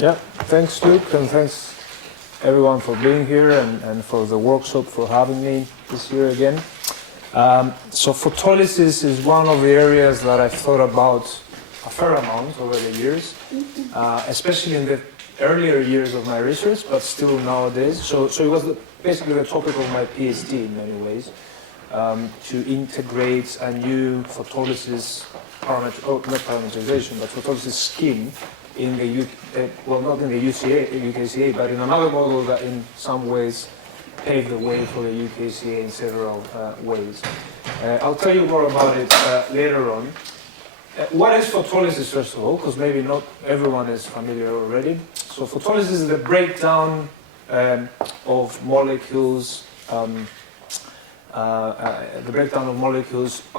Yeah, thanks Luke, and thanks everyone for being here and for the workshop, for having me this year again. So photolysis is one of the areas that I've thought about a fair amount over the years, especially in the earlier years of my research, but still nowadays. So it was basically the topic of my PhD in many ways, to integrate a new photolysis, not parameterization, but photolysis scheme in the, well, not in the UKCA, but in another model that in some ways paved the way for the UKCA in several ways. I'll tell you more about it later on. What is photolysis, first of all, because maybe not everyone is familiar already. So photolysis is the breakdown of molecules,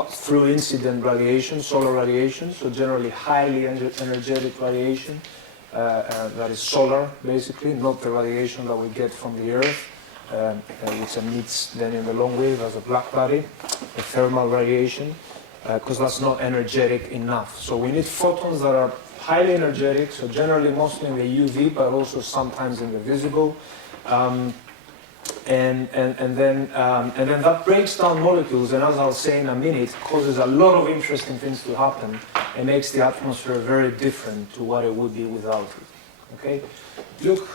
through incident radiation, solar radiation, so generally highly energetic radiation that is solar, basically, not the radiation that we get from the Earth, which emits then in the long wave as a black body, the thermal radiation, because that's not energetic enough. So we need photons that are highly energetic, so generally mostly in the UV, but also sometimes in the visible. And then that breaks down molecules, and as I'll say in a minute, causes a lot of interesting things to happen and makes the atmosphere very different to what it would be without it. Okay? Luke,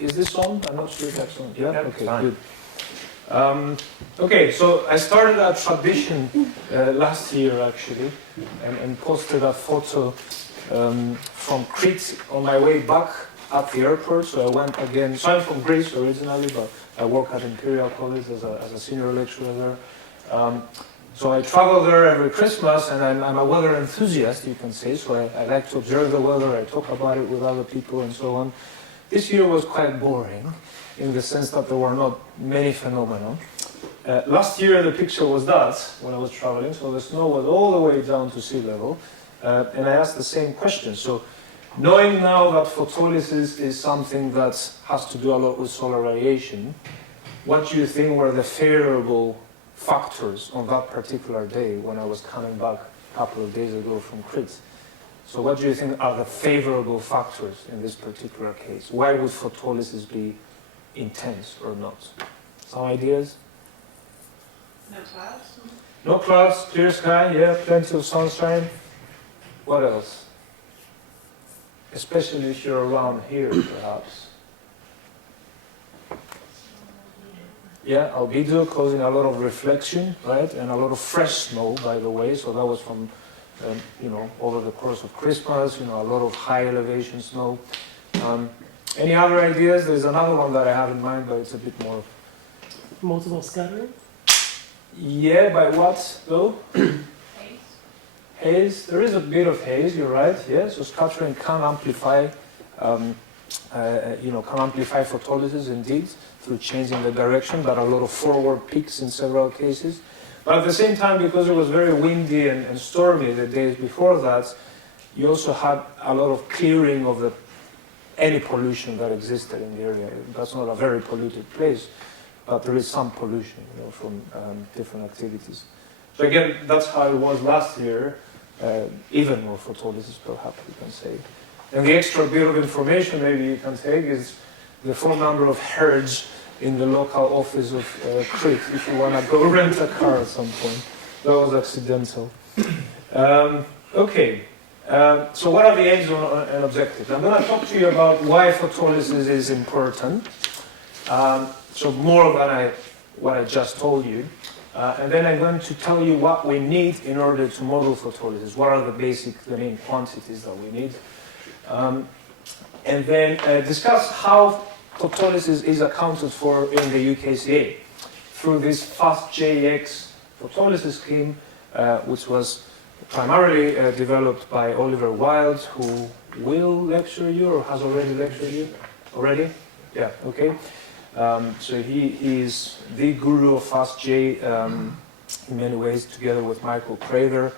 is this on? I'm not sure if that's on. Yeah? Okay, good. Okay, so I started a tradition last year actually, and posted a photo from Crete on my way back at the airport. So I went again. So I'm from Greece originally, but I work at Imperial College as a senior lecturer there. So I travel there every Christmas, and I'm a weather enthusiast, you can say. So I like to observe the weather. I talk about it with other people and so on. This year was quite boring, in the sense that there were not many phenomena. Last year the picture was that when I was traveling. So the snow was all the way down to sea level, and I asked the same question. So, knowing now that photolysis is something that has to do a lot with solar radiation, what do you think were the favorable factors on that particular day when I was coming back a couple of days ago from Crete? So what do you think are the favorable factors in this particular case? Why would photolysis be intense or not? Some ideas? No clouds. No clouds, clear sky, yeah, plenty of sunshine. What else? Especially if you're around here, perhaps. Yeah, albedo causing a lot of reflection, right? And a lot of fresh snow, by the way. So that was from, over the course of Christmas, a lot of high elevation snow. Any other ideas? There's another one that I have in mind, but it's a bit more. Multiple scattering? Yeah, by what though? Haze. There is a bit of haze. You're right. Yeah. So scattering can amplify, photolysis indeed through changing the direction, but a lot of forward peaks in several cases. But at the same time, because it was very windy and stormy the days before that, you also had a lot of clearing of any pollution that existed in the area. That's not a very polluted place, but there is some pollution, from different activities. So again, that's how it was last year. Even more photolysis, perhaps you can say. And the extra bit of information maybe you can take is the phone number of herds in the local office of Crete, if you want to go rent a car at some point. That was accidental. Okay, so what are the aims and objectives? I'm going to talk to you about why photolysis is important. So more than what I just told you. And then I'm going to tell you what we need in order to model photolysis. What are the main quantities that we need? And then discuss how photolysis is accounted for in the UKCA through this FastJX photolysis scheme, which was primarily developed by Oliver Wilde, who will lecture you or has already lectured you. Already? Yeah, okay. So he is the guru of FastJ in many ways, together with Michael Prather.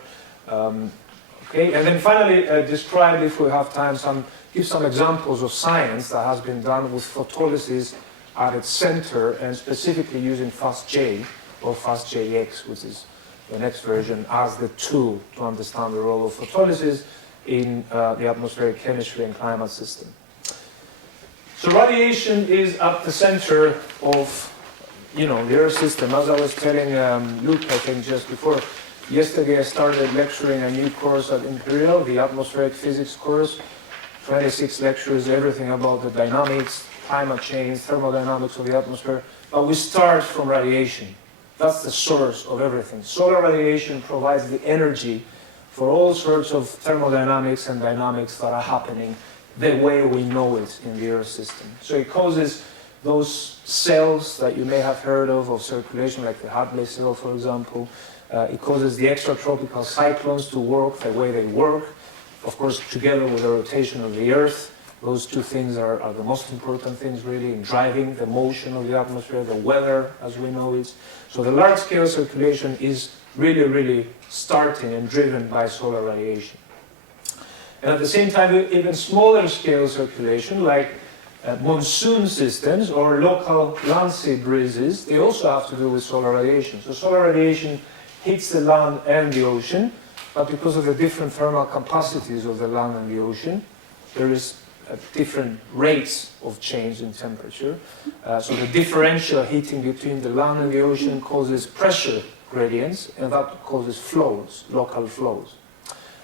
Okay, and then finally describe, if we have time, give some examples of science that has been done with photolysis at its center, and specifically using FastJ or FastJX, which is the next version, as the tool to understand the role of photolysis, in the atmospheric chemistry and climate system. So radiation is at the center of, the Earth system. As I was telling Luke, I think just before, yesterday I started lecturing a new course at Imperial, the atmospheric physics course. 26 lectures, everything about the dynamics, climate change, thermodynamics of the atmosphere. But we start from radiation. That's the source of everything. Solar radiation provides the energy for all sorts of thermodynamics and dynamics that are happening the way we know it in the Earth system. So it causes those cells that you may have heard of circulation, like the Hadley cell, for example. It causes the extratropical cyclones to work the way they work. Of course, together with the rotation of the Earth, those two things are the most important things really in driving the motion of the atmosphere, the weather as we know it. So the large-scale circulation is really, really starting and driven by solar radiation. And at the same time, even smaller scale circulation, like monsoon systems or local land sea breezes, they also have to do with solar radiation. So solar radiation hits the land and the ocean, but because of the different thermal capacities of the land and the ocean, there is different rates of change in temperature. So the differential heating between the land and the ocean causes pressure gradients, and that causes flows, local flows.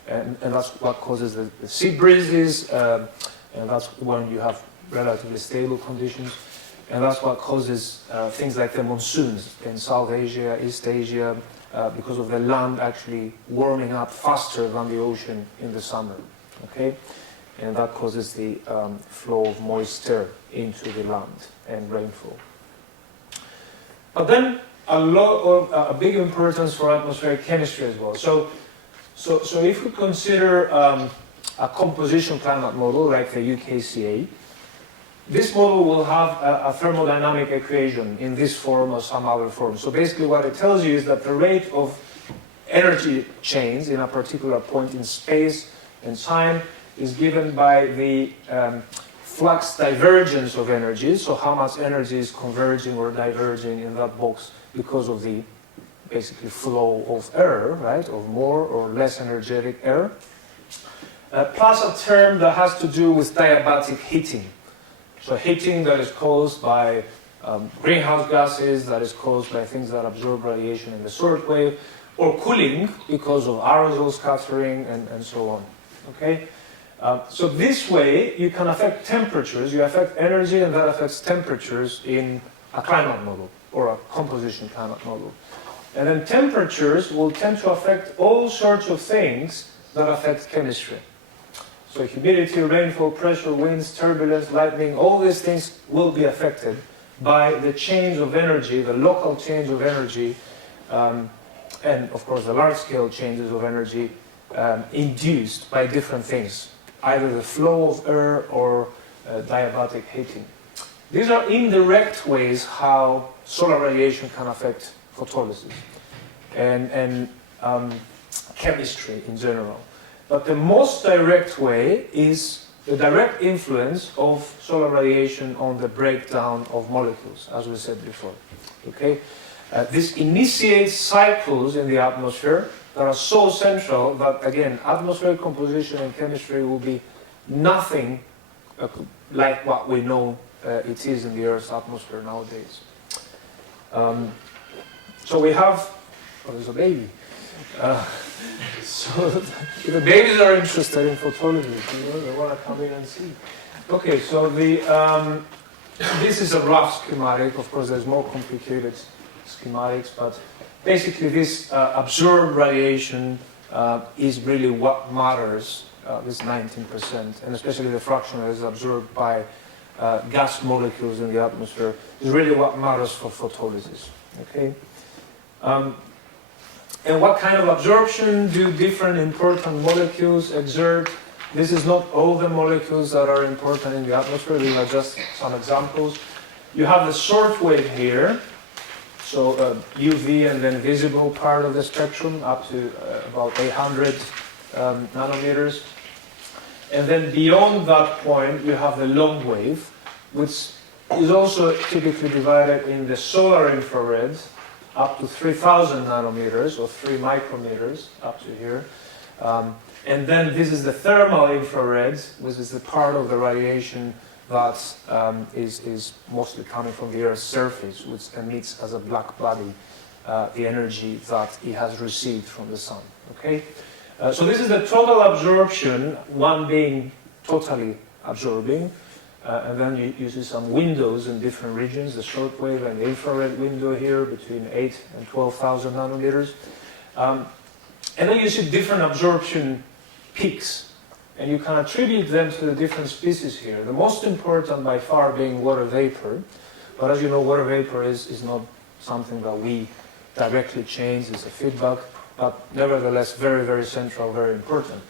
And that's what causes the sea breezes, and that's when you have relatively stable conditions. And that's what causes things like the monsoons in South Asia, East Asia, because of the land actually warming up faster than the ocean in the summer. Okay? And that causes the flow of moisture into the land and rainfall. But then a big importance for atmospheric chemistry as well. So if we consider a composition climate model like the UKCA, this model will have a thermodynamic equation in this form or some other form. So basically what it tells you is that the rate of energy change in a particular point in space and time is given by the flux divergence of energy, so how much energy is converging or diverging in that box because of the basically flow of air, right, of more or less energetic air, plus a term that has to do with diabatic heating. So heating that is caused by greenhouse gases, that is caused by things that absorb radiation in the short wave, or cooling because of aerosol scattering and so on. Okay? So this way you can affect temperatures, you affect energy, and that affects temperatures in a climate model or a composition climate model. And then temperatures will tend to affect all sorts of things that affect chemistry. So humidity, rainfall, pressure, winds, turbulence, lightning, all these things will be affected by the change of energy, the local change of energy, and of course the large-scale changes of energy induced by different things, either the flow of air or diabatic heating. These are indirect ways how solar radiation can affect photolysis and chemistry in general. But the most direct way is the direct influence of solar radiation on the breakdown of molecules, as we said before. Okay? This initiates cycles in the atmosphere that are so central that, again, atmospheric composition and chemistry will be nothing like what we know it is in the Earth's atmosphere nowadays. So we have, oh, there's a baby. So if the babies are interested in photolysis, they want to come in and see. Okay, so this is a rough schematic. Of course, there's more complicated schematics, but basically this absorbed radiation is really what matters, this 19%, and especially the fraction that is absorbed by gas molecules in the atmosphere is really what matters for photolysis. Okay? And what kind of absorption do different important molecules exert? This is not all the molecules that are important in the atmosphere. These are just some examples. You have the short wave here, so UV and then visible part of the spectrum up to about 800 nanometers. And then beyond that point, you have the long wave, which is also typically divided in the solar infrared, up to 3,000 nanometers or 3 micrometers up to here. And then this is the thermal infrared, which is the part of the radiation that is mostly coming from the Earth's surface, which emits as a black body the energy that it has received from the sun. Okay? So this is the total absorption, one being totally absorbing, and then you see some windows in different regions, the shortwave and the infrared window here between 8 and 12,000 nanometers. And then you see different absorption peaks, and you can attribute them to the different species here. The most important by far being water vapor, but as you know, water vapor is not something that we directly change, it's a feedback, but nevertheless very, very central, very important.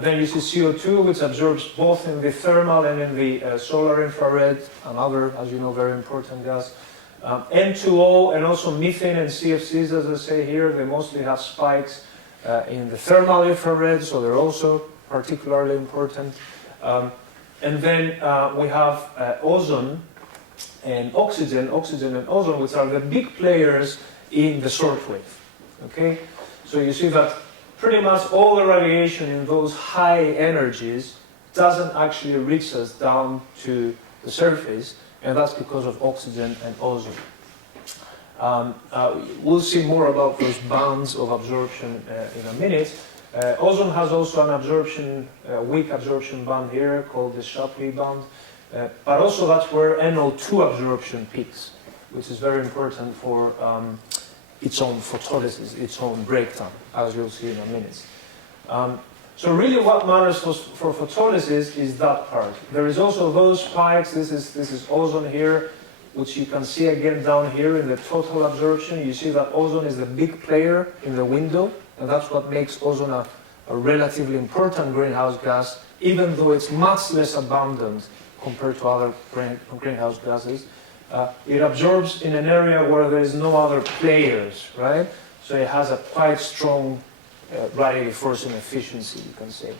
Then you see CO2, which absorbs both in the thermal and in the solar infrared, another, as you know, very important gas. N2O and also methane and CFCs, as I say here, they mostly have spikes in the thermal infrared, so they're also particularly important. And then we have ozone and oxygen and ozone, which are the big players in the shortwave. Okay? So you see that pretty much all the radiation in those high energies doesn't actually reach us down to the surface, and that's because of oxygen and ozone. We'll see more about those bands of absorption in a minute. Ozone has also an absorption, weak absorption band here called the Shapley band, but also that's where NO2 absorption peaks, which is very important for its own photolysis, its own breakdown, as you'll see in a minute. So really what matters for photolysis is that part. There is also those spikes, this is ozone here, which you can see again down here in the total absorption. You see that ozone is the big player in the window, and that's what makes ozone a relatively important greenhouse gas, even though it's much less abundant compared to other greenhouse gases. It absorbs in an area where there is no other players, right? So it has a quite strong radiative forcing efficiency, you can say.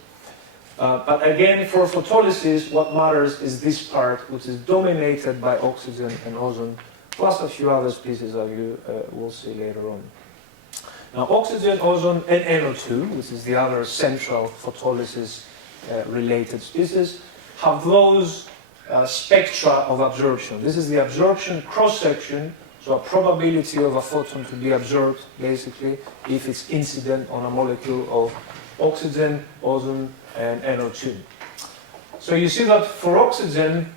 But again, for photolysis, what matters is this part, which is dominated by oxygen and ozone, plus a few other species that you will see later on. Now, oxygen, ozone, and NO2, which is the other central photolysis related species, have those spectra of absorption. This is the absorption cross-section, so a probability of a photon to be absorbed, basically, if it's incident on a molecule of oxygen, ozone, and NO2. So you see that for oxygen,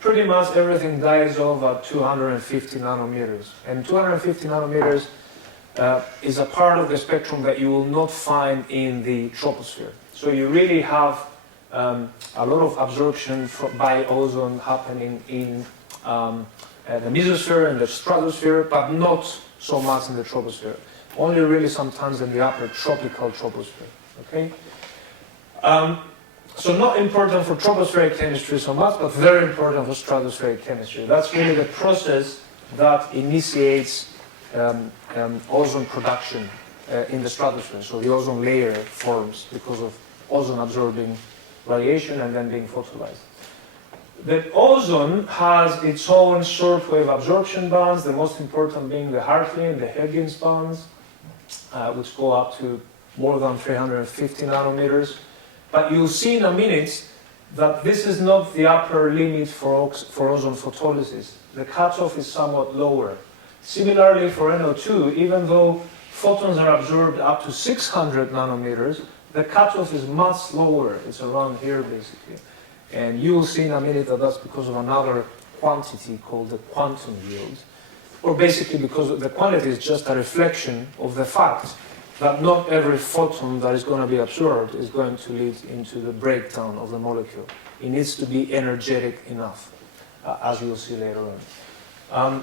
pretty much everything dies off at 250 nanometers. And 250 nanometers is a part of the spectrum that you will not find in the troposphere. So you really have a lot of absorption by ozone happening in the mesosphere and the stratosphere, but not so much in the troposphere. Only really sometimes in the upper tropical troposphere. Okay? So not important for tropospheric chemistry so much, but very important for stratospheric chemistry. That's really the process that initiates ozone production in the stratosphere. So the ozone layer forms because of ozone absorbing radiation and then being photolized. The ozone has its own shortwave absorption bands, the most important being the Hartley and the Higgins bands, which go up to more than 350 nanometers. But you'll see in a minute that this is not the upper limit for ozone photolysis. The cutoff is somewhat lower. Similarly for NO2, even though photons are absorbed up to 600 nanometers, the cutoff is much lower. It's around here, basically. And you will see in a minute that that's because of another quantity called the quantum yield. Or basically because the quantity is just a reflection of the fact that not every photon that is going to be absorbed is going to lead into the breakdown of the molecule. It needs to be energetic enough, as you will see later on.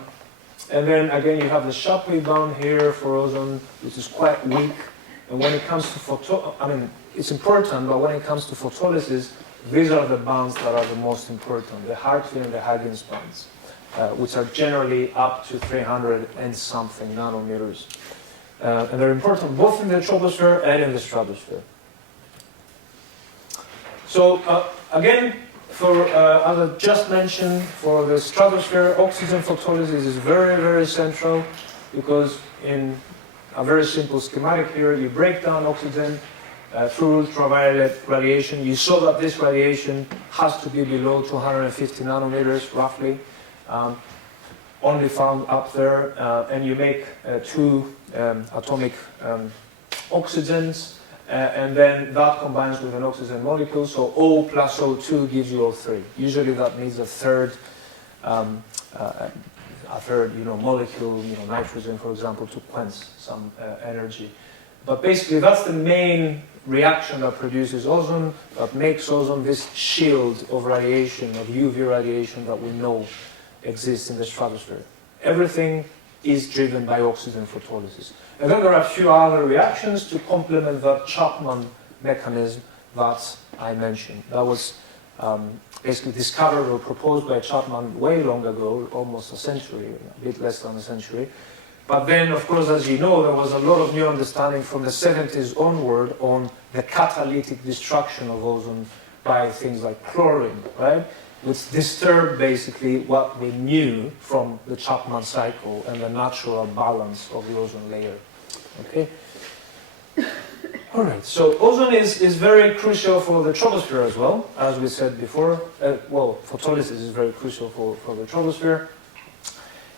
And then again, you have the Shapley band here for ozone, which is quite weak. And when it comes to it's important, but when it comes to photolysis, these are the bands that are the most important, the Hartley and the Higgins bands, which are generally up to 300 and something nanometers. And they're important both in the troposphere and in the stratosphere. So again, as I just mentioned, for the stratosphere, oxygen photolysis is very, very central because in a very simple schematic here, you break down oxygen, through ultraviolet radiation. You saw that this radiation has to be below 250 nanometers, roughly, only found up there. And you make two atomic oxygens, and then that combines with an oxygen molecule. So O plus O2 gives you O3. Usually that needs a third molecule, nitrogen, for example, to quench some energy. But basically, that's the main reaction that produces ozone, that makes ozone this shield of radiation, of UV radiation that we know exists in the stratosphere. Everything is driven by oxygen photolysis. And then there are a few other reactions to complement that Chapman mechanism that I mentioned. That was basically discovered or proposed by Chapman way long ago, almost a century, a bit less than a century. But then, of course, as you know, there was a lot of new understanding from the 70s onward on the catalytic destruction of ozone by things like chlorine, right? Which disturbed basically what we knew from the Chapman cycle and the natural balance of the ozone layer. Okay? All right, so ozone is very crucial for the troposphere as well, as we said before. Photolysis is very crucial for the troposphere.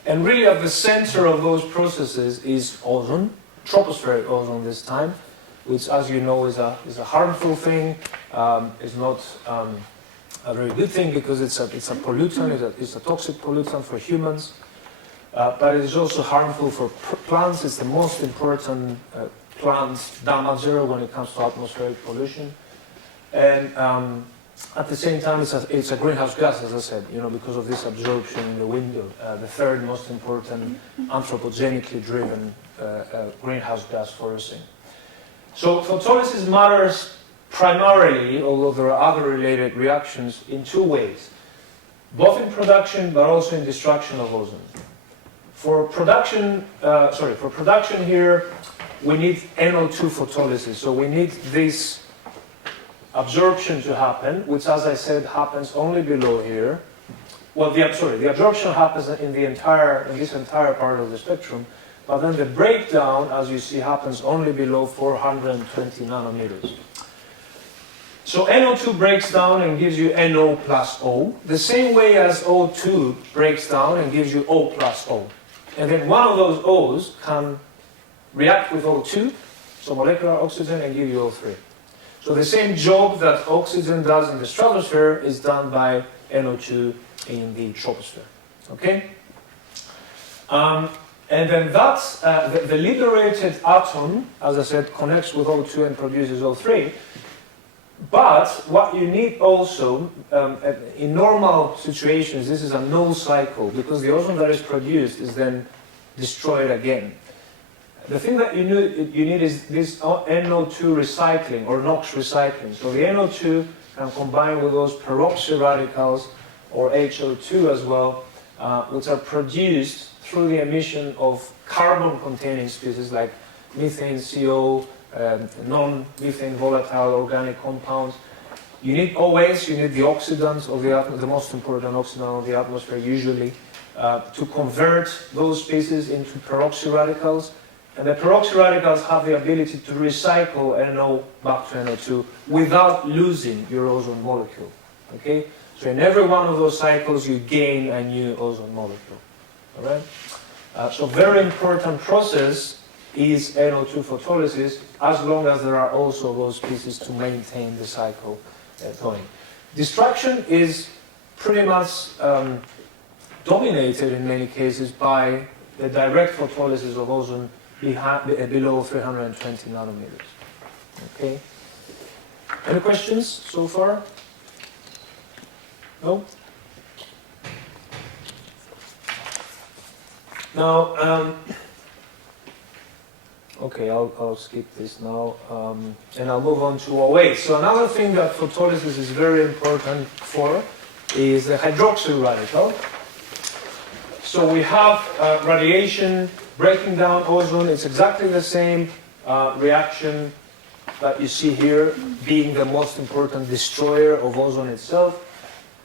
And really at the center of those processes is ozone, tropospheric ozone this time, which, as you know, is a harmful thing. It's not a very good thing because it's a pollutant, it's a toxic pollutant for humans. But it is also harmful for plants. It's the most important plant damager when it comes to atmospheric pollution. And at the same time, it's a greenhouse gas, as I said, because of this absorption in the window, the third most important anthropogenically driven greenhouse gas forcing. So photolysis matters primarily, although there are other related reactions, in two ways, both in production but also in destruction of ozone. For production here, we need NO2 photolysis. So we need this absorption to happen, which, as I said, happens only below here. Well, the absorption happens in this entire part of the spectrum, but then the breakdown, as you see, happens only below 420 nanometers. So NO2 breaks down and gives you NO plus O, the same way as O2 breaks down and gives you O plus O. And then one of those O's can react with O2, so molecular oxygen, and give you O3. So the same job that oxygen does in the stratosphere is done by NO2 in the troposphere. Okay? And then that's the liberated atom, as I said, connects with O2 and produces O3. But what you need also, in normal situations, this is a null cycle, because the ozone that is produced is then destroyed again. The thing that you need is this NO2 recycling, or NOx recycling. So the NO2 can combine with those peroxy radicals, or HO2 as well, which are produced through the emission of carbon-containing species like methane, CO, non-methane volatile organic compounds. You need always, you need the oxidants of the most important oxidant of the atmosphere usually, to convert those species into peroxy radicals. And the peroxy radicals have the ability to recycle NO back to NO2 without losing your ozone molecule. Okay? So in every one of those cycles, you gain a new ozone molecule. All right? So very important process is NO2 photolysis, as long as there are also those species to maintain the cycle going. Destruction is pretty much dominated in many cases by the direct photolysis of ozone below 320 nanometers. Okay. Any questions so far? No? Now, okay, I'll skip this now, and I'll move on to O8. So another thing that photolysis is very important for is the hydroxyl radical. So we have radiation breaking down ozone. It's exactly the same reaction that you see here, being the most important destroyer of ozone itself.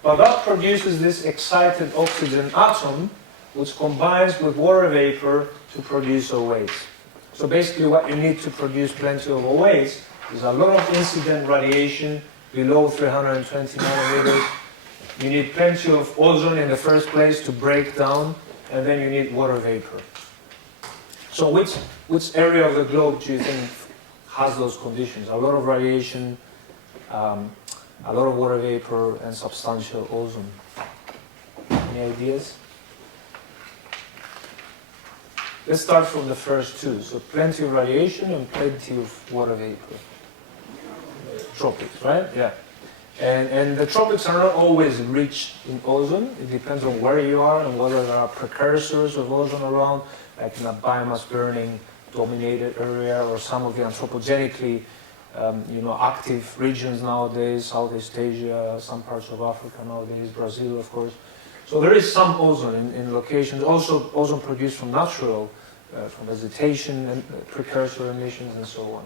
But that produces this excited oxygen atom, which combines with water vapor to produce O8. So basically what you need to produce plenty of O8 There's a lot of incident radiation below 320 nanometers. You need plenty of ozone in the first place to break down, and then you need water vapor. So which area of the globe do you think has those conditions? A lot of radiation, a lot of water vapor, and substantial ozone. Any ideas? Let's start from the first two. So plenty of radiation and plenty of water vapor. Tropics, right? Yeah. And the tropics are not always rich in ozone. It depends on where you are and whether there are precursors of ozone around, like in a biomass burning dominated area, or some of the anthropogenically active regions nowadays, Southeast Asia, some parts of Africa nowadays, Brazil, of course. So there is some ozone in locations. Also, ozone produced from natural, from vegetation and precursor emissions and so on.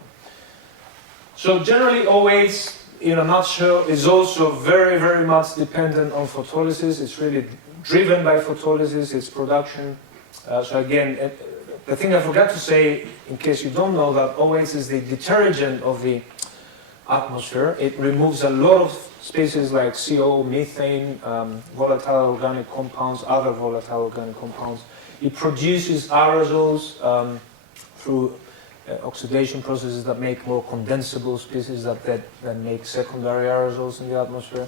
So generally, always, in a nutshell, is also very, very much dependent on photolysis. It's really driven by photolysis, its production. So again, the thing I forgot to say, in case you don't know, that OH is the detergent of the atmosphere. It removes a lot of species like CO, methane, volatile organic compounds, other volatile organic compounds. It produces aerosols through oxidation processes that make more condensable species that make secondary aerosols in the atmosphere.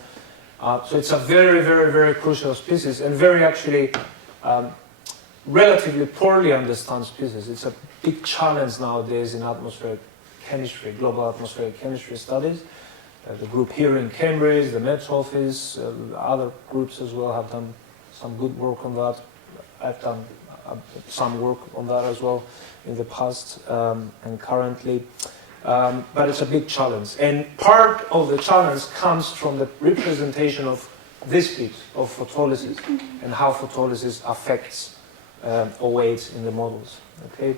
So it's a very, very, very crucial species, and very actually relatively poorly understood species. It's a big challenge nowadays in atmospheric chemistry, global atmospheric chemistry studies. The group here in Cambridge, the Met Office, other groups as well have done some good work on that. I've done some work on that as well in the past and currently. But it's a big challenge. And part of the challenge comes from the representation of this bit of photolysis and how photolysis affects OH in the models. Okay.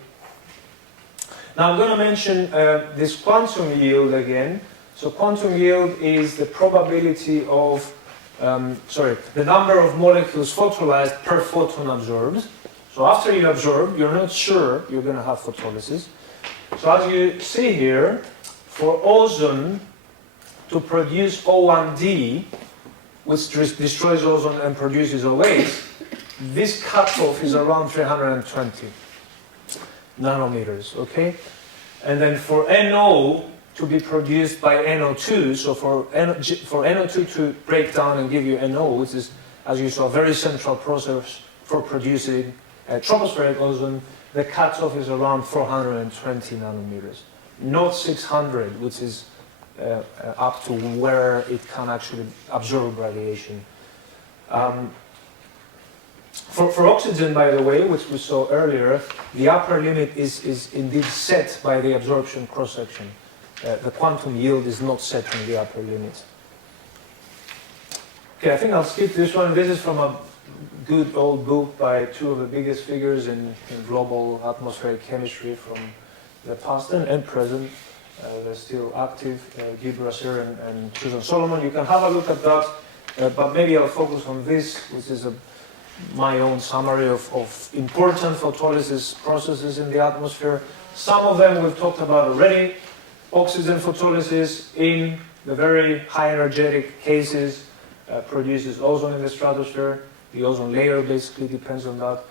Now I'm going to mention this quantum yield again. So quantum yield is the probability of, the number of molecules photolysed per photon absorbed. So after you absorb, you're not sure you're going to have photolysis. So as you see here, for ozone to produce O1D, which destroys ozone and produces OH, this cutoff is around 320 nanometers, okay? And then for NO to be produced by NO2, so for NO2 to break down and give you NO, which is, as you saw, a very central process for producing tropospheric ozone, the cutoff is around 420 nanometers, not 600, which is up to where it can actually absorb radiation. For oxygen, by the way, which we saw earlier, the upper limit is indeed set by the absorption cross-section. The quantum yield is not set in the upper limit. Okay, I think I'll skip this one. This is from a good old book by two of the biggest figures in global atmospheric chemistry from the past and present. They're still active, Guy Brasser and Susan Solomon. You can have a look at that, but maybe I'll focus on this, which is my own summary of important photolysis processes in the atmosphere. Some of them we've talked about already. Oxygen photolysis in the very high energetic cases produces ozone in the stratosphere. The ozone layer basically depends on that.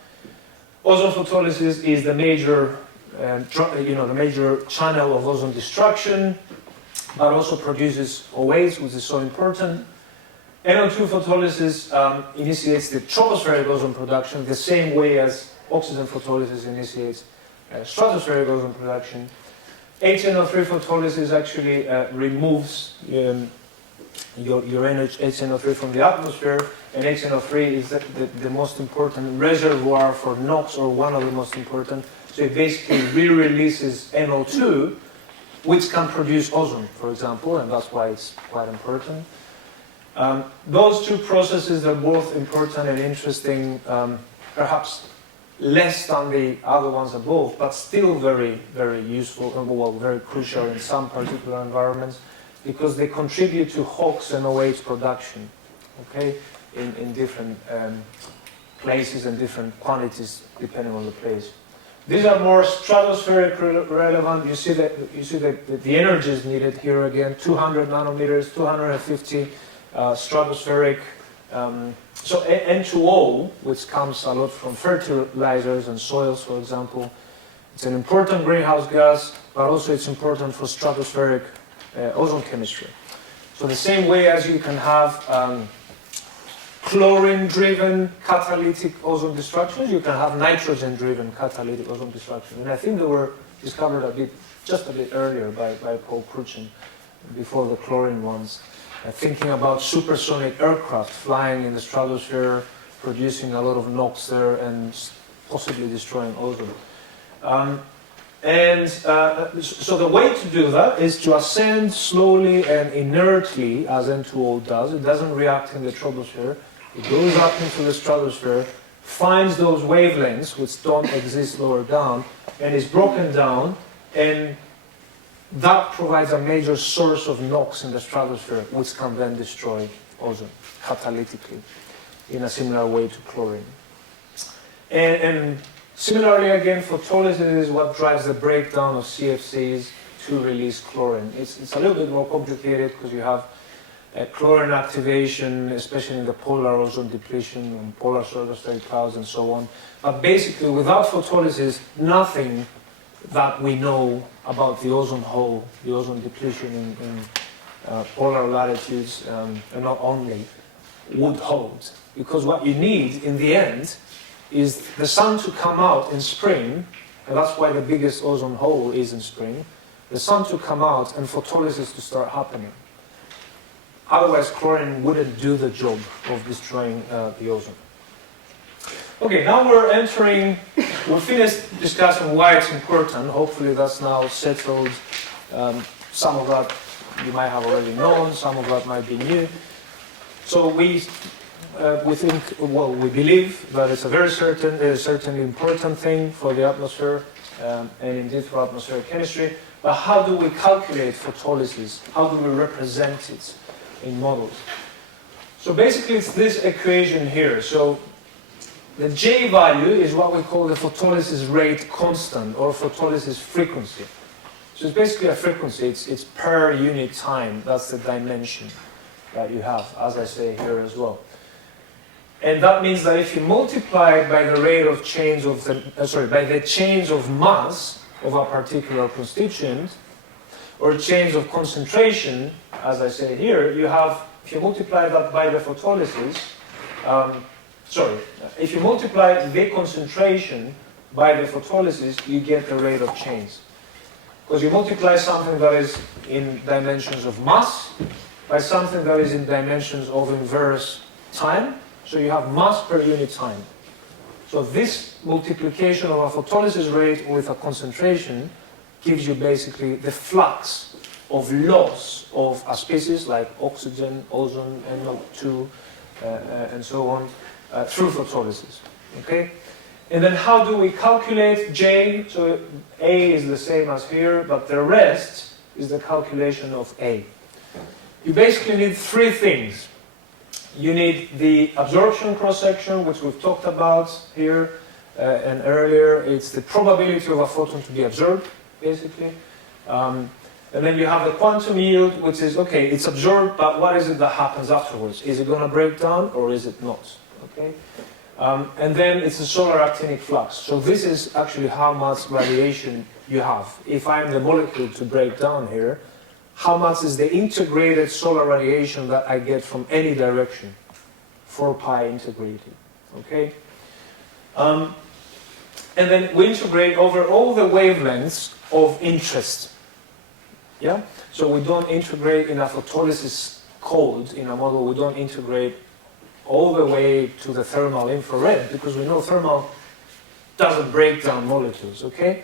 Ozone photolysis is the major, the major channel of ozone destruction, but also produces OH, which is so important. NO2 photolysis initiates the tropospheric ozone production the same way as oxygen photolysis initiates stratospheric ozone production. HNO3 photolysis actually removes your HNO3 from the atmosphere, and HNO3 is the most important reservoir for NOx, or one of the most important. So it basically re-releases NO2, which can produce ozone, for example, and that's why it's quite important. Those two processes are both important and interesting, perhaps less than the other ones above, but still very, very useful, well, very crucial in some particular environments, because they contribute to HOX and OH production, okay, in different places and different quantities depending on the place. These are more stratospheric relevant. You see that the energy is needed here again, 200 nanometers, 250 stratospheric. So N2O, which comes a lot from fertilizers and soils, for example, it's an important greenhouse gas, but also it's important for stratospheric ozone chemistry. So the same way as you can have chlorine-driven catalytic ozone destructions, you can have nitrogen-driven catalytic ozone destruction. And I think they were discovered just a bit earlier by Paul Crutzen, before the chlorine ones. Thinking about supersonic aircraft flying in the stratosphere, producing a lot of NOx there and possibly destroying ozone. So the way to do that is to ascend slowly and inertly, as N2O does. It doesn't react in the troposphere. It goes up into the stratosphere, finds those wavelengths which don't exist lower down, and is broken down, and that provides a major source of NOx in the stratosphere, which can then destroy ozone catalytically in a similar way to chlorine. And similarly, again, photolysis is what drives the breakdown of CFCs to release chlorine. It's a little bit more complicated because you have chlorine activation, especially in the polar ozone depletion and polar stratospheric clouds and so on. But basically, without photolysis, nothing that we know about the ozone hole, the ozone depletion in polar latitudes, and not only, would hold. Because what you need in the end is the sun to come out in spring, and that's why the biggest ozone hole is in spring, the sun to come out and photolysis to start happening. Otherwise, chlorine wouldn't do the job of destroying the ozone. Okay, now we're finished discussing why it's important. Hopefully that's now settled. Some of that you might have already known, some of that might be new. So we think, well, we believe that it's certainly important thing for the atmosphere, and indeed for atmospheric chemistry. But how do we calculate photolysis? How do we represent it in models? So basically it's this equation here. So the J value is what we call the photolysis rate constant, or photolysis frequency. So it's basically a frequency, it's per unit time. That's the dimension that you have, as I say here as well. And that means that if you multiply it by the rate of change of by the change of mass of a particular constituent, or change of concentration, as I say here, you have, if you multiply that by the photolysis, if you multiply the concentration by the photolysis, you get the rate of change. Because you multiply something that is in dimensions of mass by something that is in dimensions of inverse time, so you have mass per unit time. So this multiplication of a photolysis rate with a concentration gives you basically the flux of loss of a species like oxygen, ozone, NO2, and so on, through photolysis. Okay? And then how do we calculate J? So A is the same as here, but the rest is the calculation of A. You basically need three things. You need the absorption cross-section, which we've talked about here and earlier. It's the probability of a photon to be absorbed, basically. And then you have the quantum yield, which is, okay, it's absorbed, but what is it that happens afterwards? Is it going to break down or is it not? Okay? And then it's a solar actinic flux. So this is actually how much radiation you have. If I'm the molecule to break down here, how much is the integrated solar radiation that I get from any direction? 4 pi integrated. Okay? And then we integrate over all the wavelengths of interest. Yeah? So we don't integrate in a photolysis code in a model, we don't integrate all the way to the thermal infrared, because we know thermal doesn't break down molecules, okay?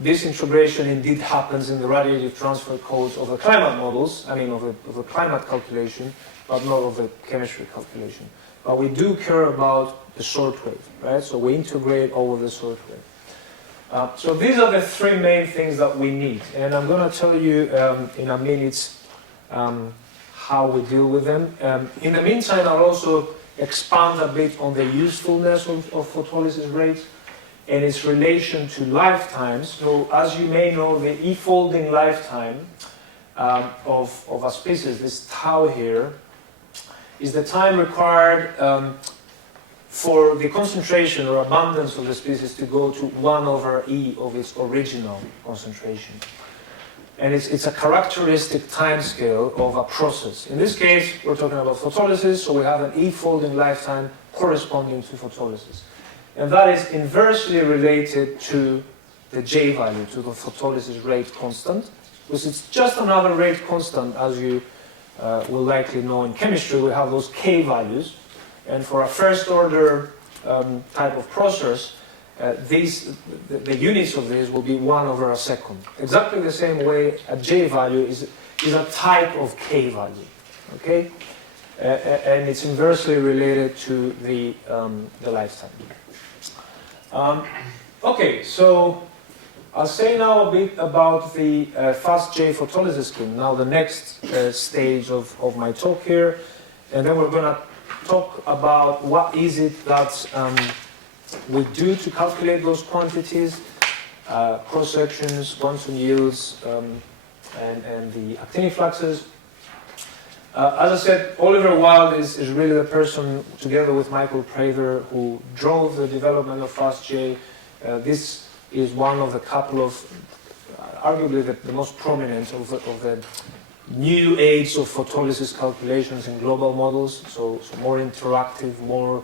This integration indeed happens in the radiative transfer codes of the climate models, I mean of the climate calculation, but not of the chemistry calculation. But we do care about the short wave, right? So we integrate over the short wave. So these are the three main things that we need. And I'm going to tell you in a minute how we deal with them. In the meantime, I'll also expand a bit on the usefulness of photolysis rates. and its relation to lifetimes. So as you may know, the e-folding lifetime of a species, this tau here, is the time required for the concentration or abundance of the species to go to 1 over E of its original concentration. And it's a characteristic time scale of a process. In this case, we're talking about photolysis, so we have an e-folding lifetime corresponding to photolysis. And that is inversely related to the J value, to the photolysis rate constant, because it's just another rate constant, as you will likely know in chemistry. We have those K values, and for a first order type of process, the units of this will be 1 over a second. Exactly the same way a J value is a type of K value, okay? And it's inversely related to the lifetime. Okay, so I'll say now a bit about the fast J photolysis scheme, now the next stage of my talk here, and then we're going to talk about what is it that we do to calculate those quantities, cross-sections, quantum yields, and the actinic fluxes. As I said, Oliver Wilde is really the person, together with Michael Prather, who drove the development of fast J. This is one of the couple of, arguably the most prominent of the new age of photolysis calculations in global models, so more interactive, more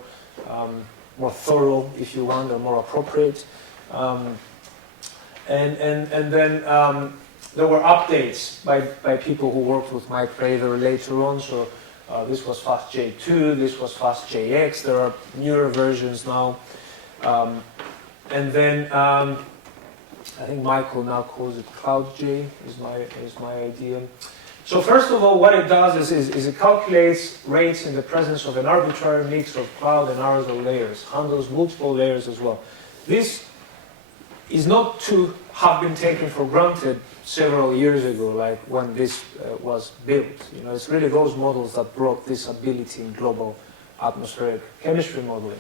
thorough, if you want, or more appropriate. And then there were updates by people who worked with Mike Prather later on. So this was Fast J2, this was Fast JX. There are newer versions now. And then I think Michael now calls it Cloud J, is my idea. So first of all, what it does is it calculates rates in the presence of an arbitrary mix of cloud and aerosol layers, handles multiple layers as well. This is not to have been taken for granted several years ago, like when this was built. You know, it's really those models that brought this ability in global atmospheric chemistry modeling.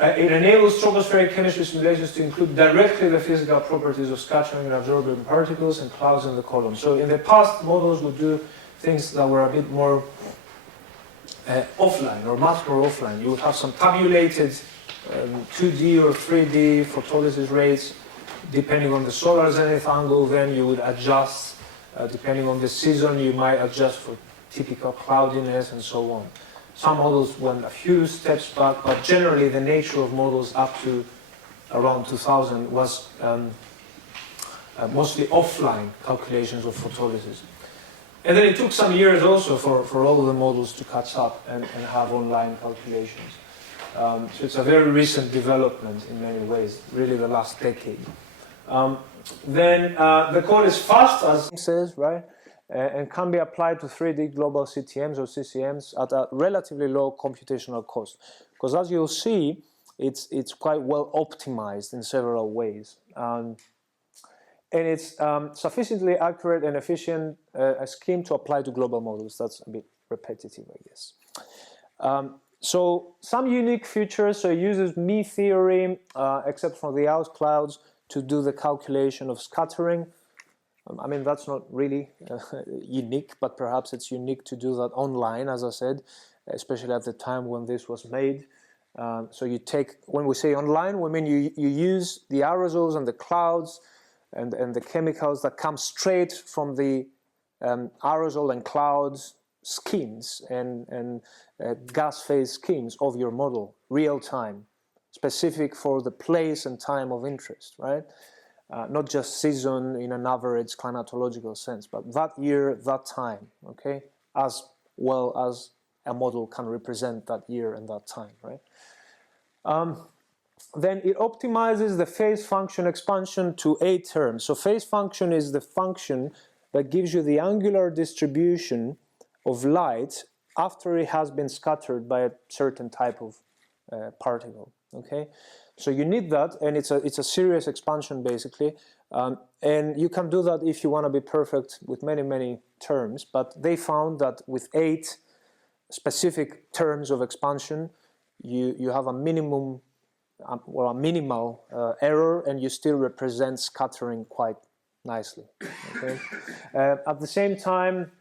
It enables tropospheric chemistry simulations to include directly the physical properties of scattering and absorbing particles and clouds in the column. So in the past, models would do things that were a bit more offline, or much more offline. You would have some tabulated 2D or 3D photolysis rates depending on the solar zenith angle. Then you would adjust, depending on the season, you might adjust for typical cloudiness and so on. Some models went a few steps back, but generally the nature of models up to around 2000 was mostly offline calculations of photolysis. And then it took some years also for all of the models to catch up and have online calculations. So it's a very recent development in many ways, really the last decade. Then the code is fast, as it says, right? And can be applied to 3D global CTMs or CCMs at a relatively low computational cost. Because as you'll see, it's quite well optimized in several ways. And it's sufficiently accurate and efficient a scheme to apply to global models. That's a bit repetitive, I guess. So some unique features. So it uses me theory, except for the out clouds, to do the calculation of scattering. I mean, that's not really unique, but perhaps it's unique to do that online, as I said, especially at the time when this was made. So you take, when we say online, we mean you use the aerosols and the clouds and the chemicals that come straight from the aerosol and clouds schemes and gas phase schemes of your model, real time, specific for the place and time of interest, right? Not just season in an average climatological sense, but that year, that time, okay? As well as a model can represent that year and that time, right? Then it optimizes the phase function expansion to 8 terms. So phase function is the function that gives you the angular distribution of light after it has been scattered by a certain type of particle, okay? So you need that, and it's a series expansion basically, and you can do that if you want to be perfect with many terms. But they found that with 8 specific terms of expansion, you have a minimum well, a minimal error, and you still represent scattering quite nicely. Okay? At the same time,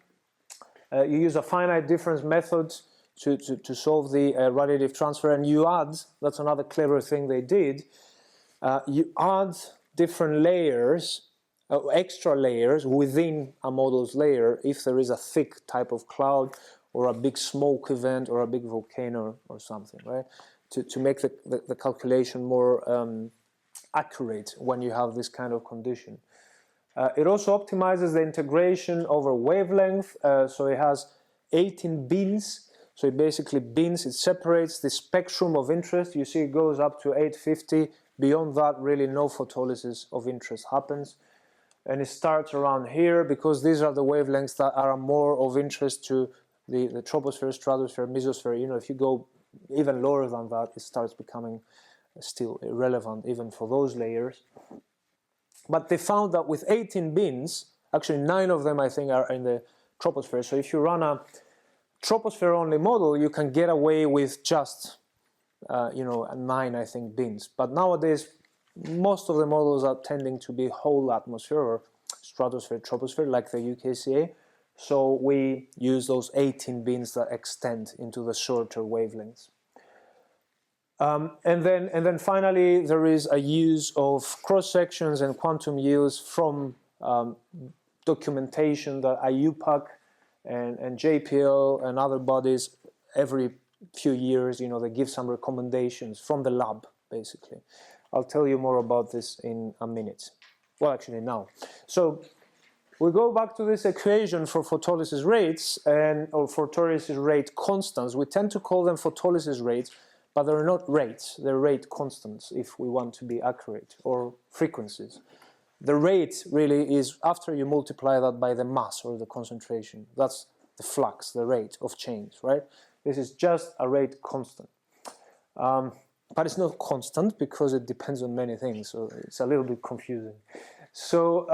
you use a finite difference method to solve the radiative transfer, and you add, that's another clever thing they did, you add different layers, extra layers within a model's layer if there is a thick type of cloud or a big smoke event or a big volcano or something, right? To make the calculation more accurate when you have this kind of condition. It also optimizes the integration over wavelength, so it has 18 bins, so it basically bins, it separates the spectrum of interest. You see it goes up to 850, beyond that really no photolysis of interest happens. And it starts around here because these are the wavelengths that are more of interest to the troposphere, stratosphere, mesosphere. You know, if you go even lower than that, it starts becoming still irrelevant even for those layers. But they found that with 18 bins, actually 9 of them I think are in the troposphere. So if you run a troposphere-only model, you can get away with just, 9 I think bins. But nowadays, most of the models are tending to be whole atmosphere or stratosphere, troposphere, like the UKCA. So we use those 18 bins that extend into the shorter wavelengths. And then finally, there is a use of cross-sections and quantum yields from documentation that IUPAC and JPL and other bodies every few years, they give some recommendations from the lab, basically. I'll tell you more about this in a minute. Well, actually now. So we go back to this equation for photolysis rates or photolysis rate constants. We tend to call them photolysis rates, but they're not rates, they're rate constants if we want to be accurate, or frequencies. The rate really is after you multiply that by the mass or the concentration. That's the flux, the rate of change, right? This is just a rate constant. But it's not constant because it depends on many things, so it's a little bit confusing. So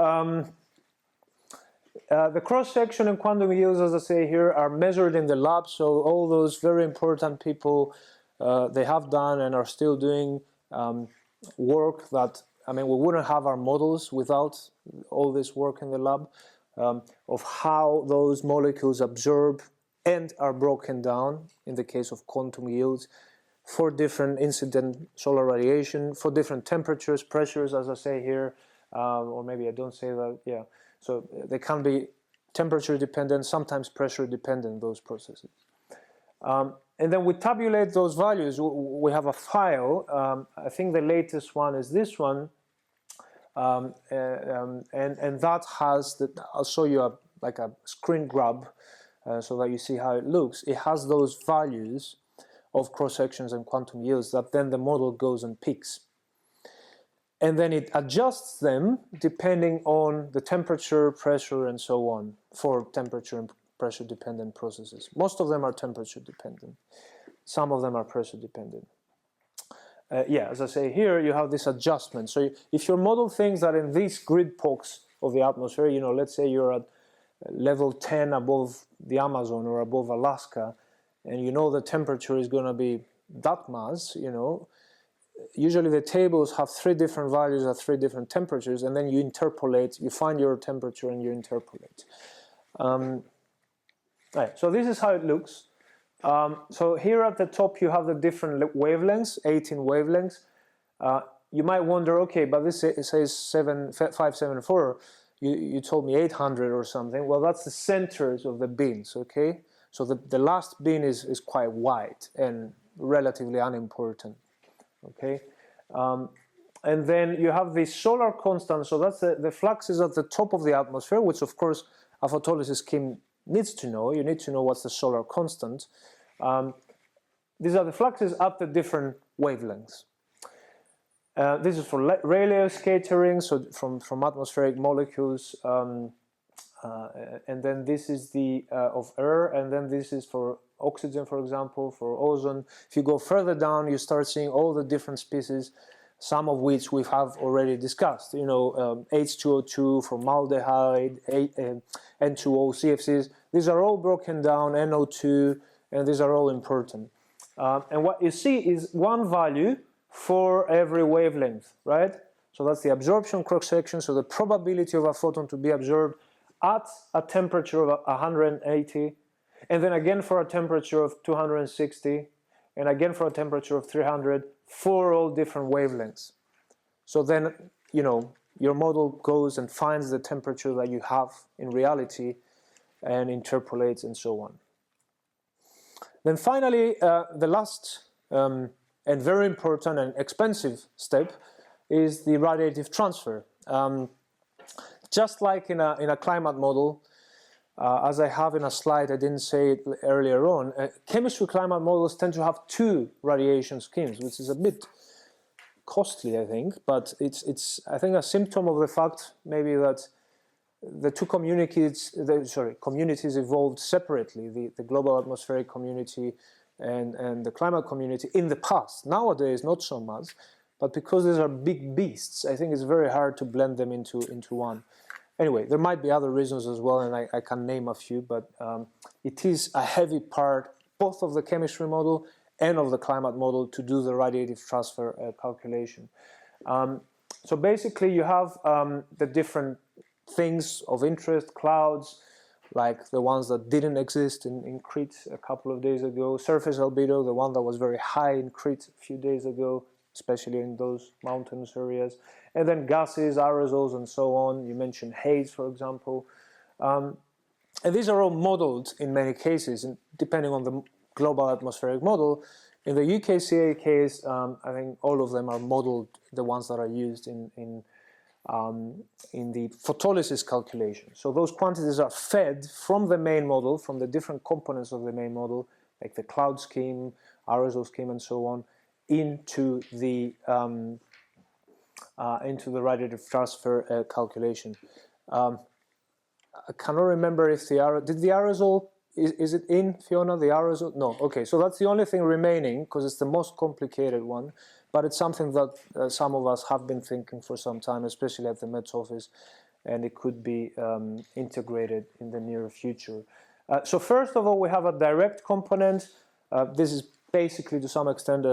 the cross-section and quantum yields, as I say here, are measured in the lab, so all those very important people they have done and are still doing work that, we wouldn't have our models without all this work in the lab of how those molecules absorb and are broken down, in the case of quantum yields, for different incident solar radiation, for different temperatures, pressures, as I say here, or maybe I don't say that, yeah. So they can be temperature dependent, sometimes pressure dependent, those processes. And then we tabulate those values. We have a file. I think the latest one is this one, and that has I'll show you a screen grab so that you see how it looks. It has those values of cross sections and quantum yields that then the model goes and picks, and then it adjusts them depending on the temperature, pressure, and so on for temperature and pressure dependent processes. Most of them are temperature dependent. Some of them are pressure dependent. As I say here, you have this adjustment. So if your model thinks that in these grid pockets of the atmosphere, let's say you're at level 10 above the Amazon or above Alaska, and the temperature is going to be that much, usually the tables have 3 different values at 3 different temperatures, and then you interpolate, you find your temperature and you interpolate. Right, so this is how it looks. So here at the top you have the different wavelengths, 18 wavelengths. You might wonder, okay, but this says 574. You told me 800 or something. Well, that's the centers of the bins, okay? So the last bin is quite wide and relatively unimportant, okay? And then you have the solar constant. So that's the fluxes at the top of the atmosphere, which of course a photolysis scheme needs to know. You need to know what's the solar constant. These are the fluxes at the different wavelengths. This is for Rayleigh scattering, so from atmospheric molecules, and then this is the of air, and then this is for oxygen, for example, for ozone. If you go further down, you start seeing all the different species, some of which we have already discussed. H2O2, formaldehyde, N2O, CFCs. These are all broken down, NO2, and these are all important. And what you see is one value for every wavelength, right? So that's the absorption cross-section, so the probability of a photon to be absorbed at a temperature of 180, and then again for a temperature of 260, and again for a temperature of 300, for all different wavelengths. So then, you know, your model goes and finds the temperature that you have in reality and interpolates and so on. Then finally, the last and very important and expensive step is the radiative transfer. Just like in a climate model, as I have in a slide, I didn't say it earlier on, chemistry climate models tend to have two radiation schemes, which is a bit costly, I think, but it's I think a symptom of the fact maybe that the two communities evolved separately, the global atmospheric community and the climate community in the past. Nowadays, not so much, but because these are big beasts, I think it's very hard to blend them into one. Anyway, there might be other reasons as well, and I can name a few, but it is a heavy part both of the chemistry model and of the climate model to do the radiative transfer calculation. So basically you have the different things of interest, clouds, like the ones that didn't exist in Crete a couple of days ago, surface albedo, the one that was very high in Crete a few days ago, especially in those mountainous areas, and then gases, aerosols, and so on. You mentioned haze, for example. And these are all modeled in many cases, and depending on the global atmospheric model. In the UKCA case, I think all of them are modeled, the ones that are used in the photolysis calculation. So those quantities are fed from the main model, from the different components of the main model, like the cloud scheme, aerosol scheme, and so on, into the radiative transfer calculation. I cannot remember if the aerosol, is it in, Fiona, the aerosol? No, okay, so that's the only thing remaining, because it's the most complicated one, but it's something that some of us have been thinking for some time, especially at the Met's office, and it could be integrated in the near future. So first of all, we have a direct component. This is basically, to some extent,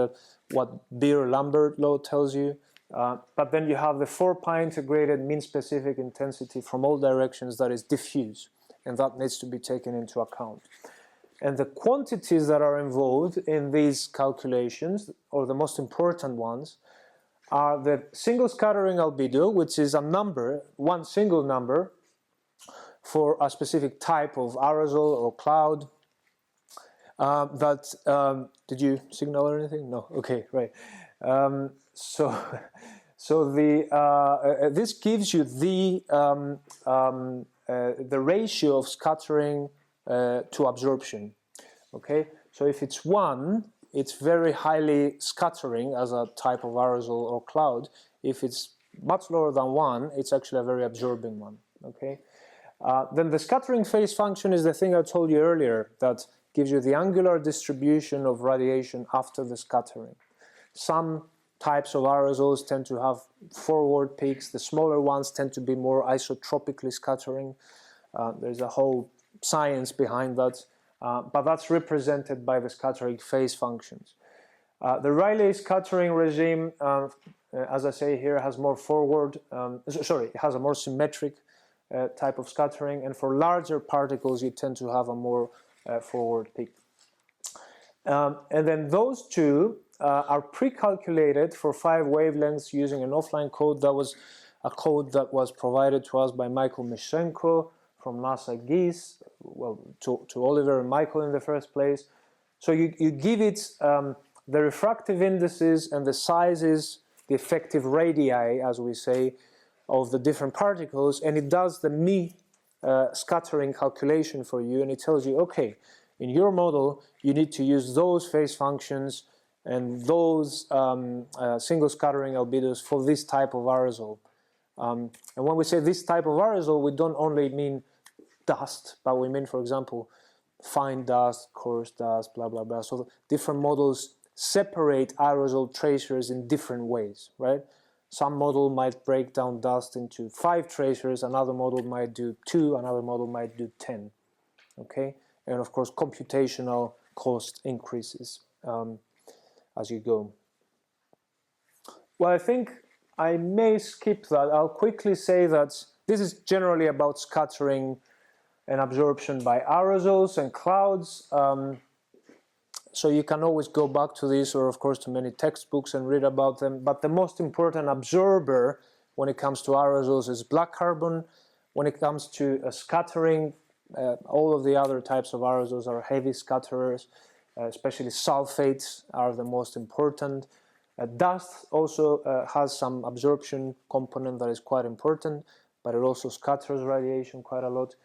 what Beer-Lambert law tells you. But then you have the 4-pi integrated mean specific intensity from all directions that is diffuse, and that needs to be taken into account. And the quantities that are involved in these calculations, or the most important ones, are the single scattering albedo, which is a number, one single number, for a specific type of aerosol or cloud. Did you signal or anything? No. Okay, right. This gives you the ratio of scattering to absorption. Okay, so if it's 1, it's very highly scattering as a type of aerosol or cloud. If it's much lower than 1, it's actually a very absorbing one. Okay, then the scattering phase function is the thing I told you earlier that gives you the angular distribution of radiation after the scattering. Some types of aerosols tend to have forward peaks. The smaller ones tend to be more isotropically scattering. There's a whole science behind that, but that's represented by the scattering phase functions. The Rayleigh scattering regime, as I say here, has more forward, it has a more symmetric type of scattering, and for larger particles you tend to have a more forward peak. And then those two are pre-calculated for 5 wavelengths using an offline code. That was a code that was provided to us by Michael Mishchenko from NASA GIS, well, to Oliver and Michael in the first place. So you give it the refractive indices and the sizes, the effective radii, as we say, of the different particles, and it does the Mie scattering calculation for you, and it tells you, okay, in your model, you need to use those phase functions and those single scattering albedos for this type of aerosol. And when we say this type of aerosol, we don't only mean dust, but we mean, for example, fine dust, coarse dust, blah, blah, blah. So different models separate aerosol tracers in different ways, right? Some model might break down dust into 5 tracers, another model might do 2, another model might do 10, okay? And of course, computational cost increases as you go. Well, I think I may skip that. I'll quickly say that this is generally about scattering and absorption by aerosols and clouds. So you can always go back to this, or of course to many textbooks, and read about them. But the most important absorber when it comes to aerosols is black carbon. When it comes to scattering, all of the other types of aerosols are heavy scatterers, especially sulfates are the most important. Dust also has some absorption component that is quite important, but it also scatters radiation quite a lot.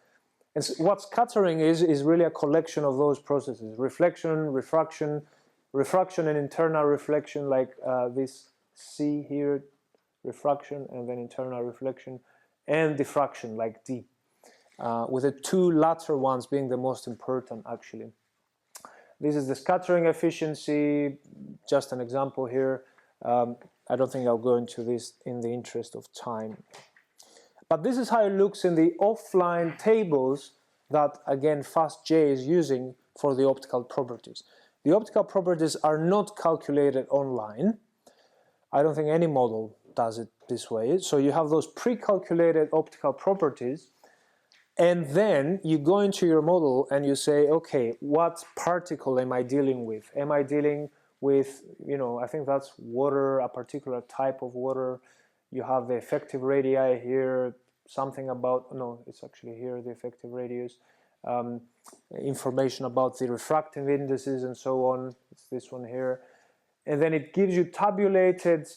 And so what scattering is really a collection of those processes: reflection, refraction and internal reflection, like this C here, refraction, and then internal reflection, and diffraction, like D, with the two latter ones being the most important, actually. This is the scattering efficiency, just an example here. I don't think I'll go into this in the interest of time. But this is how it looks in the offline tables that, again, FastJ is using for the optical properties. The optical properties are not calculated online. I don't think any model does it this way. So you have those pre-calculated optical properties, and then you go into your model and you say, okay, what particle am I dealing with? Am I dealing with, I think that's water, a particular type of water. You have the effective radii here, something about, no, it's actually here, the effective radius, information about the refractive indices and so on. It's this one here. And then it gives you tabulated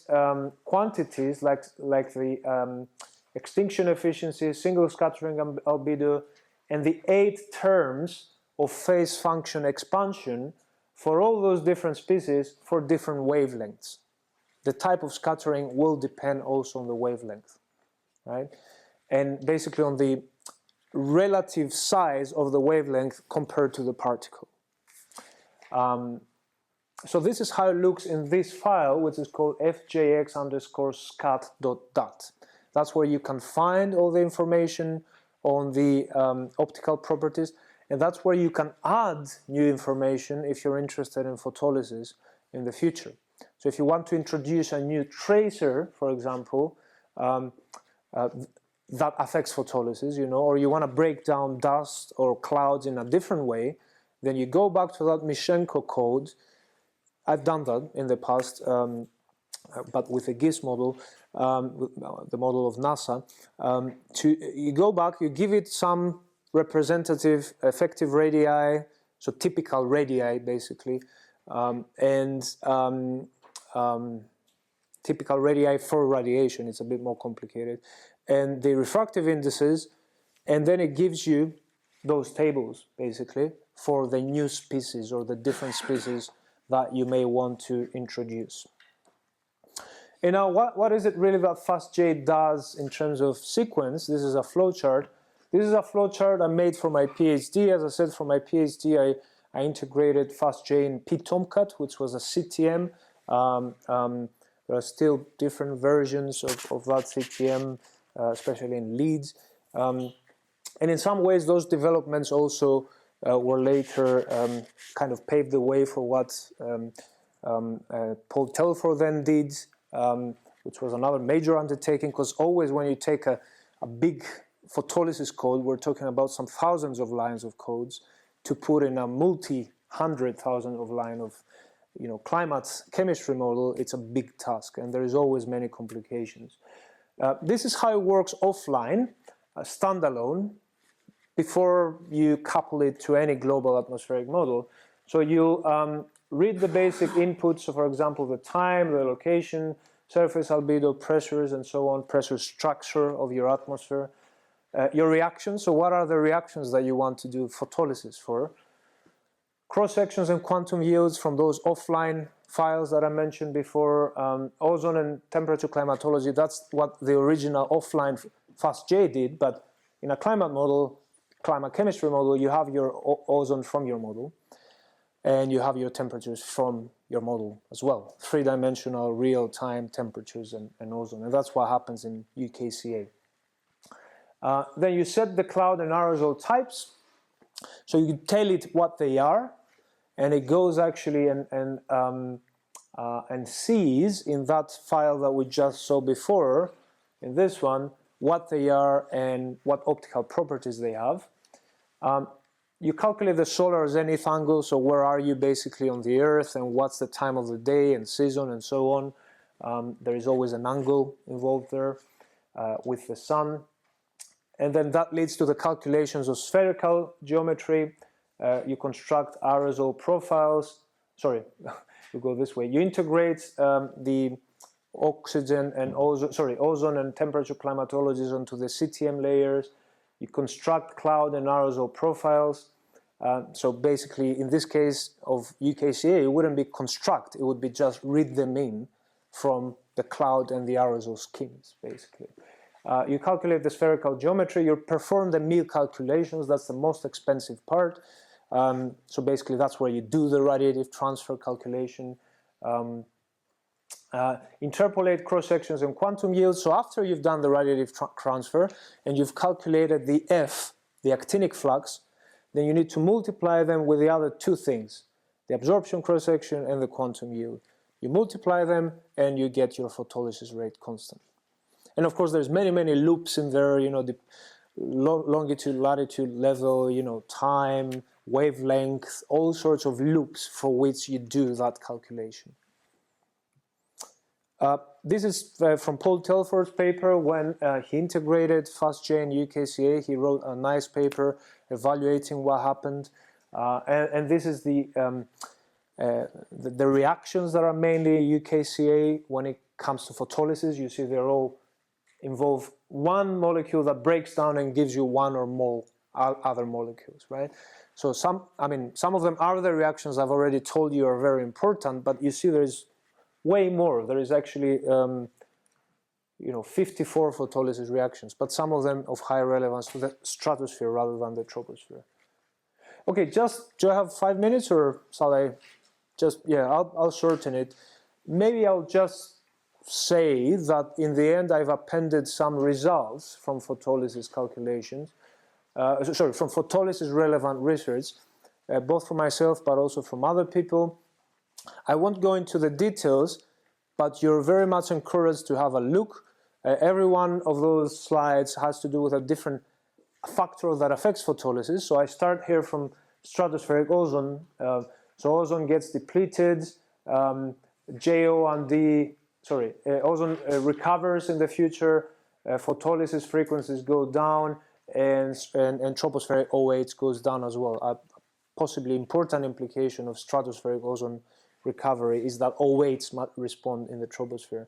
quantities like the extinction efficiency, single scattering albedo, and the 8 terms of phase function expansion for all those different species for different wavelengths. The type of scattering will depend also on the wavelength, right? And basically on the relative size of the wavelength compared to the particle. So this is how it looks in this file, which is called fjx_scat.dat. That's where you can find all the information on the optical properties, and that's where you can add new information if you're interested in photolysis in the future. So if you want to introduce a new tracer, for example, that affects photolysis, or you want to break down dust or clouds in a different way, then you go back to that Mishenko code. I've done that in the past, but with a GIS model, the model of NASA. You go back, you give it some representative effective radii, so typical radii basically, and typical radii for radiation. It's a bit more complicated, and the refractive indices, and then it gives you those tables basically for the new species or the different species that you may want to introduce. And now, what is it really that FastJ does in terms of sequence? This is a flowchart. This is a flowchart I made for my PhD. As I said, for my PhD, I integrated FastJ in PTOMCAT, which was a CTM. There are still different versions of that CTM, especially in Leeds. And in some ways, those developments also were later kind of paved the way for what Paul Telford then did, which was another major undertaking, because always when you take a big photolysis code, we're talking about some thousands of lines of codes, to put in a multi-100,000 of line of climate chemistry model, it's a big task, and there is always many complications. This is how it works offline, standalone, before you couple it to any global atmospheric model. So you read the basic inputs, so for example, the time, the location, surface albedo, pressures, and so on, pressure structure of your atmosphere, your reactions, so what are the reactions that you want to do photolysis for, cross-sections and quantum yields from those offline files that I mentioned before, ozone and temperature climatology. That's what the original offline FastJ did, but in a climate model, climate chemistry model, you have your ozone from your model, and you have your temperatures from your model as well. 3-dimensional real-time temperatures and ozone, and that's what happens in UKCA. Then you set the cloud and aerosol types, so you tell it what they are, and it goes actually and and sees in that file that we just saw before, in this one, what they are and what optical properties they have. You calculate the solar zenith angle, so where are you basically on the Earth and what's the time of the day and season and so on. There is always an angle involved there with the sun. And then that leads to the calculations of spherical geometry. You construct aerosol profiles. Sorry, you go this way. You integrate the oxygen and ozone and temperature climatologies onto the CTM layers. You construct cloud and aerosol profiles. So basically, in this case of UKCA, it wouldn't be construct. It would be just read them in from the cloud and the aerosol schemes, basically. You calculate the spherical geometry. You perform the Mie calculations. That's the most expensive part. So basically, that's where you do the radiative transfer calculation. Interpolate cross-sections and quantum yields. So after you've done the radiative transfer and you've calculated the F, the actinic flux, then you need to multiply them with the other two things, the absorption cross-section and the quantum yield. You multiply them and you get your photolysis rate constant. And of course, there's many, many loops in there, you know, the longitude, latitude, level, you know, time, wavelength, all sorts of loops for which you do that calculation. This is from Paul Telford's paper when he integrated FastJ and UKCA. He wrote a nice paper evaluating what happened. And this is the reactions that are mainly UKCA when it comes to photolysis. You see they're all involve one molecule that breaks down and gives you one or more other molecules, right? So some of them are the reactions I've already told you are very important, but you see there's way more. There is actually 54 photolysis reactions, but some of them of high relevance to the stratosphere rather than the troposphere. Okay, do I have 5 minutes or shall I just, I'll shorten it. Maybe I'll just say that in the end I've appended some results from photolysis calculations, from photolysis relevant research, both for myself but also from other people. I won't go into the details, but you're very much encouraged to have a look. Every one of those slides has to do with a different factor that affects photolysis. So I start here from stratospheric ozone. So ozone gets depleted, ozone recovers in the future, photolysis frequencies go down, and tropospheric OH goes down as well. A possibly important implication of stratospheric ozone recovery is that OH might respond in the troposphere.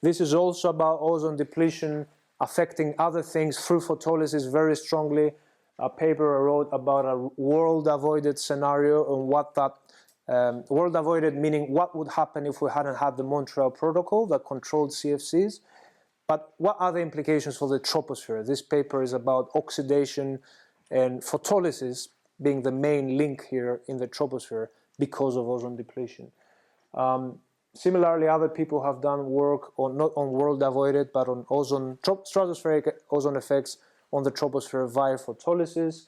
This is also about ozone depletion affecting other things through photolysis very strongly. A paper I wrote about a world avoided scenario and what that world avoided meaning what would happen if we hadn't had the Montreal Protocol that controlled CFCs. But what are the implications for the troposphere? This paper is about oxidation and photolysis being the main link here in the troposphere because of ozone depletion. Similarly, other people have done work on, not on world avoided, but on ozone, stratospheric ozone effects on the troposphere via photolysis.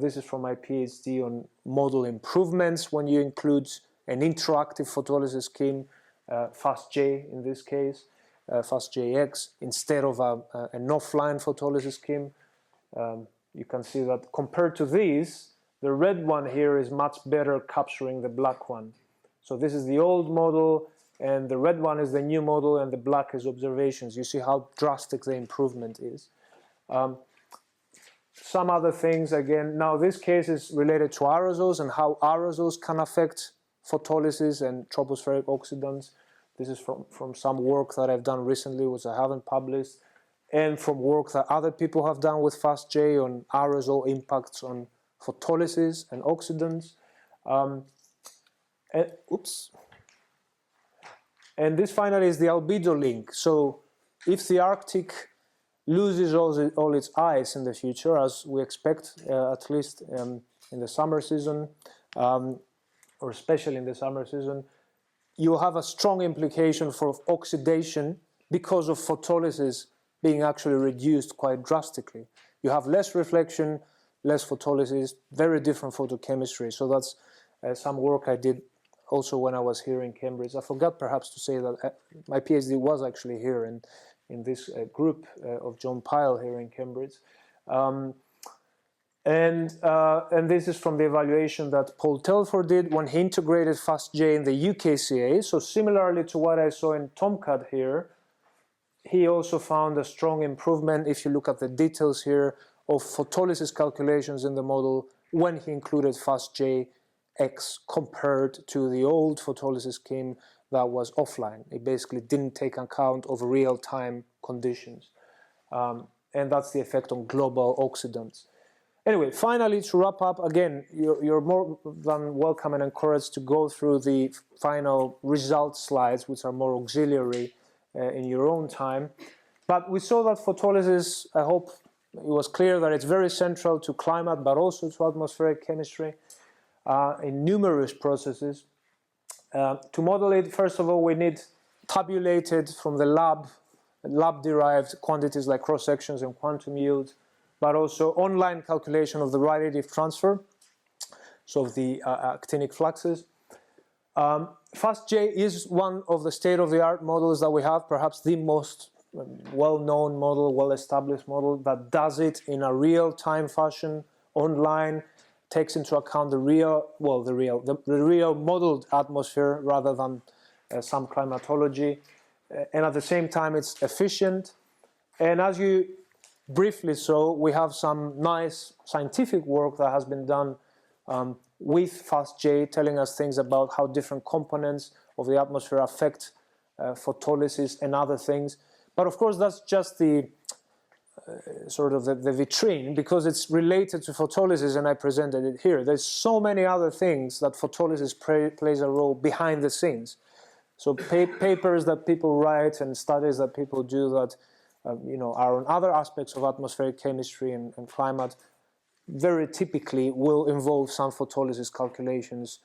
This is from my PhD on model improvements when you include an interactive photolysis scheme, FastJ in this case, FastJX, instead of an offline photolysis scheme. You can see that compared to these, the red one here is much better capturing the black one. So this is the old model, and the red one is the new model, and the black is observations. You see how drastic the improvement is. Some other things, again, now this case is related to aerosols and how aerosols can affect photolysis and tropospheric oxidants. This is from some work that I've done recently, which I haven't published, and from work that other people have done with FastJ on aerosol impacts on photolysis and oxidants. And this finally is the albedo link. So if the Arctic loses all its ice in the future, as we expect, at least in the summer season, or especially in the summer season, you have a strong implication for oxidation because of photolysis being actually reduced quite drastically. You have less reflection, less photolysis, very different photochemistry. So that's some work I did also when I was here in Cambridge. I forgot perhaps to say that my PhD was actually here in this group of John Pyle here in Cambridge. And this is from the evaluation that Paul Telford did when he integrated FastJ in the UKCA. So similarly to what I saw in Tomcat here, he also found a strong improvement, if you look at the details here, of photolysis calculations in the model when he included FastJX compared to the old photolysis scheme that was offline. It basically didn't take account of real-time conditions. And that's the effect on global oxidants. Anyway, finally, to wrap up, again, you're more than welcome and encouraged to go through the final result slides, which are more auxiliary in your own time. But we saw that photolysis, I hope it was clear that it's very central to climate, but also to atmospheric chemistry in numerous processes. To model it, first of all, we need tabulated from the lab-derived quantities like cross-sections and quantum yields, but also online calculation of the radiative transfer, so of the actinic fluxes. FastJ is one of the state-of-the-art models that we have, perhaps the most well-known model, well-established model that does it in a real-time fashion, online, takes into account the real modeled atmosphere rather than some climatology, and at the same time it's efficient. And as you briefly saw, we have some nice scientific work that has been done with FastJ, telling us things about how different components of the atmosphere affect photolysis and other things. But of course, that's just the sort of the vitrine, because it's related to photolysis, and I presented it here. There's so many other things that photolysis plays a role behind the scenes. So papers that people write and studies that people do that are on other aspects of atmospheric chemistry and climate, very typically will involve some photolysis calculations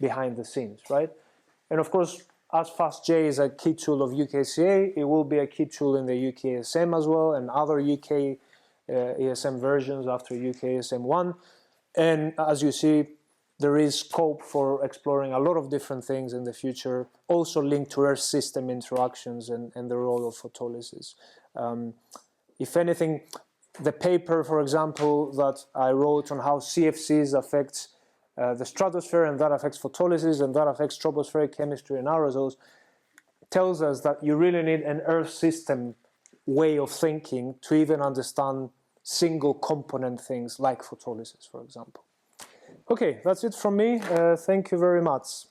behind the scenes, right? And of course, as FastJ is a key tool of UKCA, it will be a key tool in the UKSM as well, and other UK ESM versions after UKSM 1. And as you see, there is scope for exploring a lot of different things in the future, also linked to Earth system interactions and the role of photolysis. If anything, the paper, for example, that I wrote on how CFCs affect the stratosphere, and that affects photolysis, and that affects tropospheric chemistry and aerosols, tells us that you really need an Earth system way of thinking to even understand single component things like photolysis, for example. Okay, that's it from me. Thank you very much.